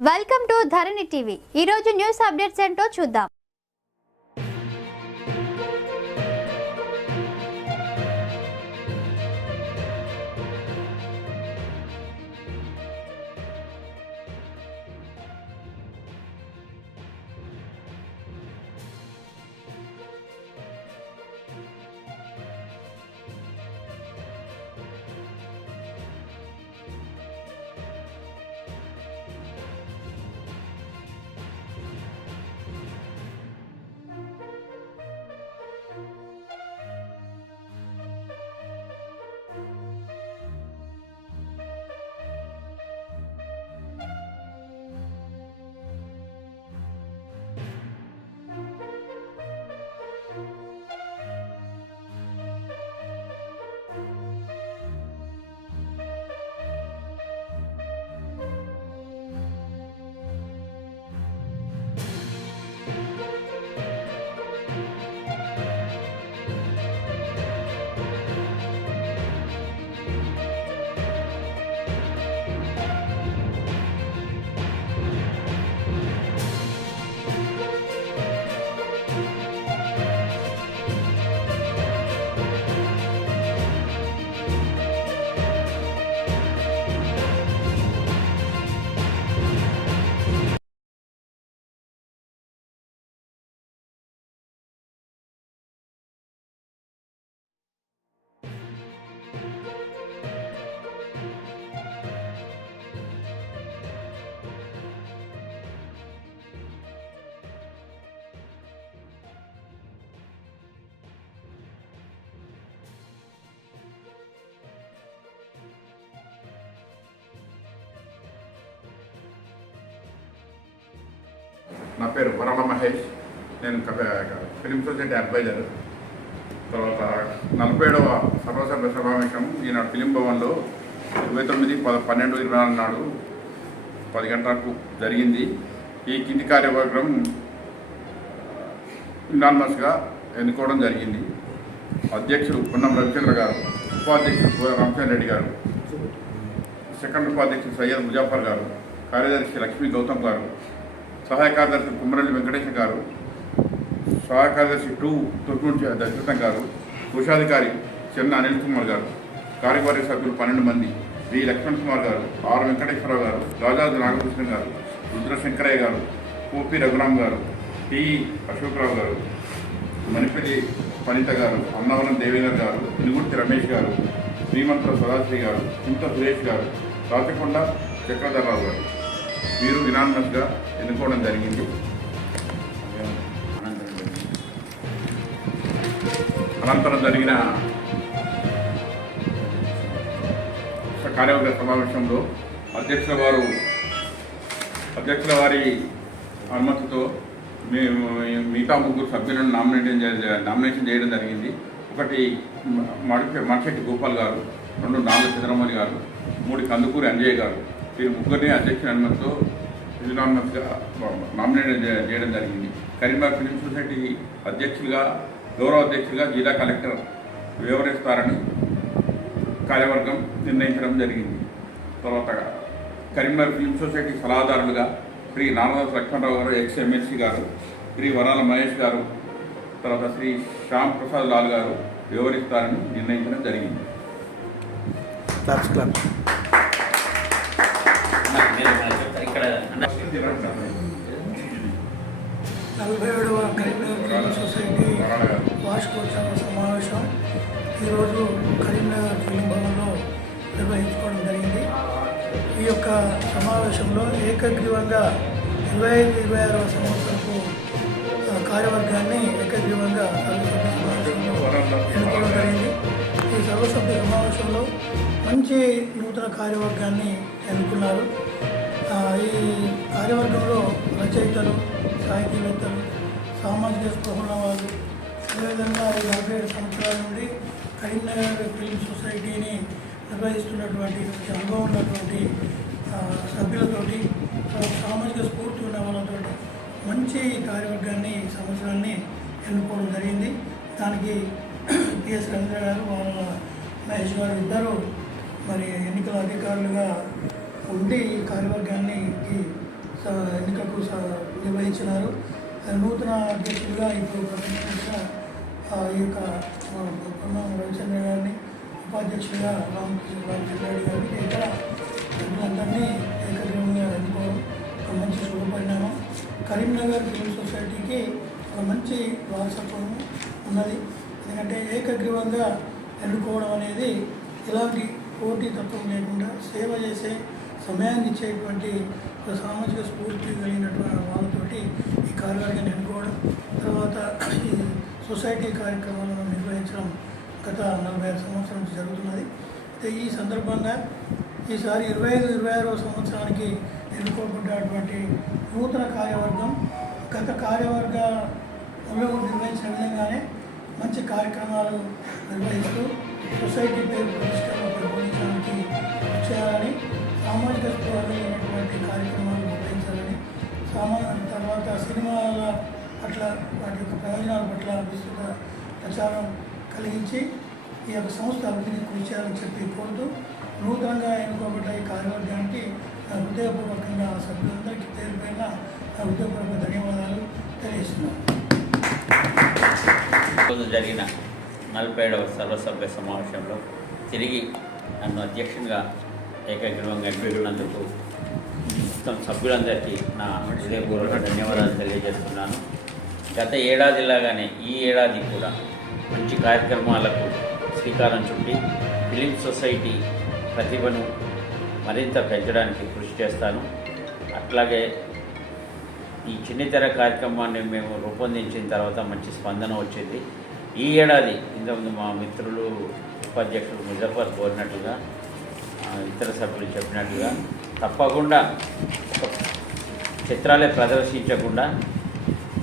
Welcome to Dharani TV. ఈ రోజు news updates ఏంటో చూద్దాం. నా పేరు వరణ మహేష్. నేను ఫిలిం సొసైటీ అడ్వైజర్ తర్వాత నలభై ఏడవ సర్వసభ్య సమావేశం ఈనాడు ఫిలిం భవన్లో ఇరవై తొమ్మిది పద పన్నెండు ఇరవై నాలుగు నాడు పది గంటలకు జరిగింది. ఈ కింది కార్యవర్గం ఇనాన్మస్గా ఎన్నుకోవడం జరిగింది. అధ్యక్షుడు పొన్నం రవిచంద్ర గారు ఉపాధ్యక్షుడు రామచంద్ర రెడ్డి గారు సెకండ్ ఉపాధ్యక్షుడు సయ్యద్ ముజాఫర్ గారు కార్యదర్శి లక్ష్మీ గౌతమ్ గారు సహాయ కార్యదర్శి కుమ్మరెల్లి వెంకటేశ్వర గారు సహాయ కార్యదర్శి టూ తుర్కూడి దశరథం గారు కోశాధికారి చెన్న అనిల్ కుమార్ గారు కార్యవర్గ సభ్యులు పన్నెండు మంది వి లక్ష్మణ్ కుమార్ గారు ఆర్ వెంకటేశ్వరరావు గారు రాజాజు నాగకృష్ణ గారు రుద్రశంకరయ్య గారు కోపి రఘురామ్ గారు టి అశోక్రావు గారు మణిపల్లి వనిత గారు అన్నవరం దేవేంద్ర గారు నిగుర్తి రమేష్ గారు శ్రీమంతుల సదాశ్రీ గారు చింత సురేష్ గారు రాచకొండ చక్రధరరావు గారు. మీరు యునానిమస్గా ఎన్నుకోవడం జరిగింది. అనంతరం జరిగిన కార్యవర్గ సమావేశంలో అధ్యక్షుల వారు అధ్యక్షుల వారి అనుమతితో మేము మిగతా ముగ్గురు సభ్యులను నామినేషన్ చే- నామినేషన్ చేయడం జరిగింది. ఒకటి మడిపే మడిశెట్టి గోపాల్ గారు రెండు నాలుగు చంద్రమణి గారు మూడు కందుకూరి అంజయ్ గారు వీరు ముగ్గురిని అధ్యక్షుని అనుమతితో యునానిమస్గా నామినేట్ చేయడం జరిగింది. కరీంనగర్ ఫిలిం సొసైటీ అధ్యక్షులుగా గౌరవ అధ్యక్షులుగా జిల్లా కలెక్టర్ వివరిస్తారని కార్యవర్గం నిర్ణయించడం జరిగింది. తర్వాత కరీంనగర్ ఫిలిం సొసైటీ సలహాదారులుగా శ్రీ నారదాస్ లక్ష్మణరావు గారు ఎక్స్ ఎమ్మెల్సీ గారు శ్రీ వరాల మహేష్ గారు తర్వాత శ్రీ శ్యామ్ ప్రసాద్ లాల్ గారు వివరిస్తారని నిర్ణయించడం జరిగింది. నలభై ఏడవ కరీంనగర్ ఫిల్మ్ సొసైటీ వార్షికోత్సవ సమావేశం ఈరోజు కరీంనగర్ ఫిలిం భవన్లో నిర్వహించుకోవడం జరిగింది. ఈ యొక్క సమావేశంలో ఏకగ్రీవంగా ఇరవై ఐదు ఇరవై ఆరవ సంవత్సరపు కార్యవర్గాన్ని ఏకగ్రీవంగా సర్వసభ్య సమావేశంలో ఎన్నుకోవడం జరిగింది. ఈ సర్వసభ్య సమావేశంలో మంచి నూతన కార్యవర్గాన్ని ఎన్నుకున్నారు. ఈ కార్యవర్గంలో రచయితలు సాహితీవేత్తలు సామాజిక స్పృహ ఉన్న వాళ్ళు అదేవిధంగా ఈ నలభై ఏడు సంవత్సరాల నుండి కరీంనగర్ ఫిల్మ్ సొసైటీని నిర్వహిస్తున్నటువంటి అనుభవం ఉన్నటువంటి సభ్యులతోటి సామాజిక స్ఫూర్తి ఉన్న వాళ్ళతోటి మంచి కార్యవర్గాన్ని సంవత్సరాన్ని ఎన్నుకోవడం జరిగింది. దానికి పిఎస్ రవీంద్ర గారు వాళ్ళ మహేష్ గారు ఇద్దరు మరి ఎన్నికల అధికారులుగా ఉండి ఈ కార్యవర్గాన్ని ఈ నిర్వహించినారు. ఆ, నూతన అధ్యక్షుడిగా ఇప్పుడు ఈ యొక్క రవిచంద్ర గారిని ఉపాధ్యక్షుడిగా రామకృష్ణ రామచంద్ర గారిని ఇతర సభ్యులందరినీ ఏకగ్రీవంగా ఎన్నుకోవడం ఒక మంచి శుభపరిణామం కరీంనగర్ ఫిలిం సొసైటీకి ఒక మంచి వారసత్వం ఉన్నది. ఎందుకంటే ఏకగ్రీవంగా ఎన్నుకోవడం అనేది ఇలాంటి పోటీ తత్వం లేకుండా సేవ చేసే సమయాన్ని ఇచ్చేటువంటి సామాజిక స్ఫూర్తి కలిగినటువంటి వాళ్ళతోటి ఈ కార్యవర్గాన్ని ఎన్నుకోవడం తర్వాత ఈ సొసైటీ కార్యక్రమాలను నిర్వహించడం గత నలభై ఐదు సంవత్సరాల నుంచి జరుగుతున్నది. అయితే ఈ సందర్భంగా ఈసారి ఇరవై ఐదు ఇరవై ఆరో సంవత్సరానికి ఎన్నుకోబడ్డటువంటి నూతన కార్యవర్గం గత కార్యవర్గంలో నిర్వహించిన విధంగానే మంచి కార్యక్రమాలు నిర్వహిస్తూ సొసైటీ పేరు ప్రతిష్టలో పెంపొందించడానికి చేయాలని సామాజిక స్పృహమైనటువంటి కార్యక్రమాలు నిర్వహించాలని సామా తర్వాత సినిమాల పట్ల వాటి యొక్క ప్రయోజనాల పట్ల విస్తృత ప్రచారం కలిగించి ఈ యొక్క సంస్థ అభివృద్ధిని కృషి చేయాలని చెప్పి కోరుతూ నూతనంగా ఎన్నుకోబడ్డ ఈ కార్యవర్గానికి నా హృదయపూర్వకంగా ఆ సభ్యులందరికీ పేరు పేరున నా హృదయపూర్వక ధన్యవాదాలు తెలియజేస్తున్నాను. జరిగిన నలభై ఏడవ సర్వసభ్య సమావేశంలో తిరిగి నన్ను అధ్యక్షునిగా ఏకగ్రీవంగా ఎన్నుకున్నందుకు మొత్తం సభ్యులందరికీ నా హృదయపూర్వక ధన్యవాదాలు తెలియజేస్తున్నాను. గత ఏడాదిలాగానే ఈ ఏడాది కూడా మంచి కార్యక్రమాలకు శ్రీకారం చుట్టి ఫిలిం సొసైటీ ప్రతిభను మరింత పెంచడానికి కృషి చేస్తాను. అట్లాగే ఈ చిన్నితెర కార్యక్రమాన్ని మేము రూపొందించిన తర్వాత మంచి స్పందన వచ్చింది. ఈ ఏడాది ఇంతకుముందు మా మిత్రులు ఉపాధ్యక్షులు ముజఫర్ కోరినట్టుగా ఇతర సభ్యులు చెప్పినట్టుగా తప్పకుండా చిత్రాలే ప్రదర్శించకుండా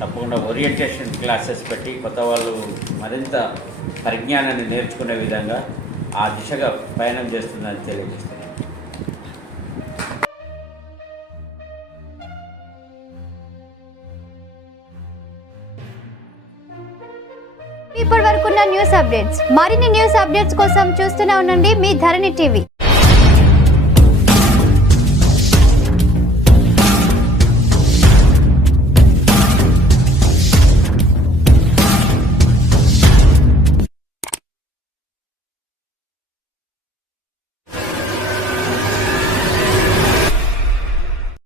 తప్పకుండా ఓరియంటేషన్ క్లాసెస్ పెట్టి కొత్త వాళ్ళు మరింత పరిజ్ఞానాన్ని నేర్చుకునే విధంగా ఆ దిశగా పయనం చేస్తుందని తెలియజేస్తున్నాను. ఇప్పటి వరకున్న న్యూస్ అప్డేట్స్. మరిన్ని న్యూస్ అప్డేట్స్ కోసం చూస్తూనే ఉండండి మీ ధరణి టీవీ.